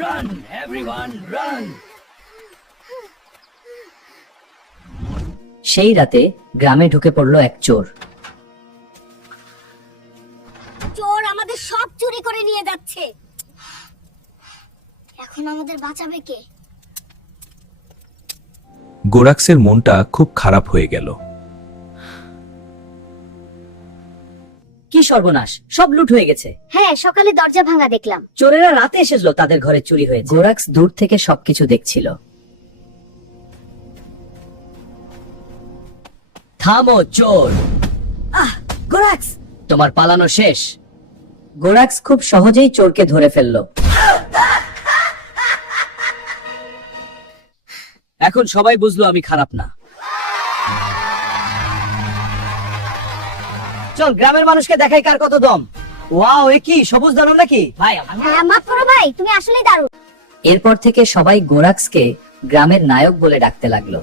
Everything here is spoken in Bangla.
Run, everyone, run! সেই রাতে গ্রামে ঢুকে পড়ল এক চোর। চোর আমাদের সব চুরি করে নিয়ে যাচ্ছে। এখন আমাদের বাঁচাবে কে? গোরাক্সের মনটা খুব খারাপ হয়ে গেল। কি সর্বনাশ, সব লুট হয়ে গেছে। হ্যাঁ, সকালে দরজা ভাঙা দেখলাম। চোরেরা রাতে এসেছিল, তাদের ঘরে চুরি হয়েছে। গোরাক্স দূর থেকে সবকিছু দেখছিল। থামো চোর! গোরাক্স, তোমার পালানো শেষ। গোরাক্স খুব সহজেই চোরকে ধরে ফেলল। এখন সবাই বুঝলো আমি খারাপ না। চল গ্রামের মানুষকে দেখাই কার কত দম। ওয়াও, এ কি সবুজ দানব নাকি? ভাই হ্যাঁ, মাফ করো ভাই, তুমি আসলেই দারুণ। এরপর থেকে সবাই গোরাক্সকে গ্রামের নায়ক বলে ডাকতে লাগলো।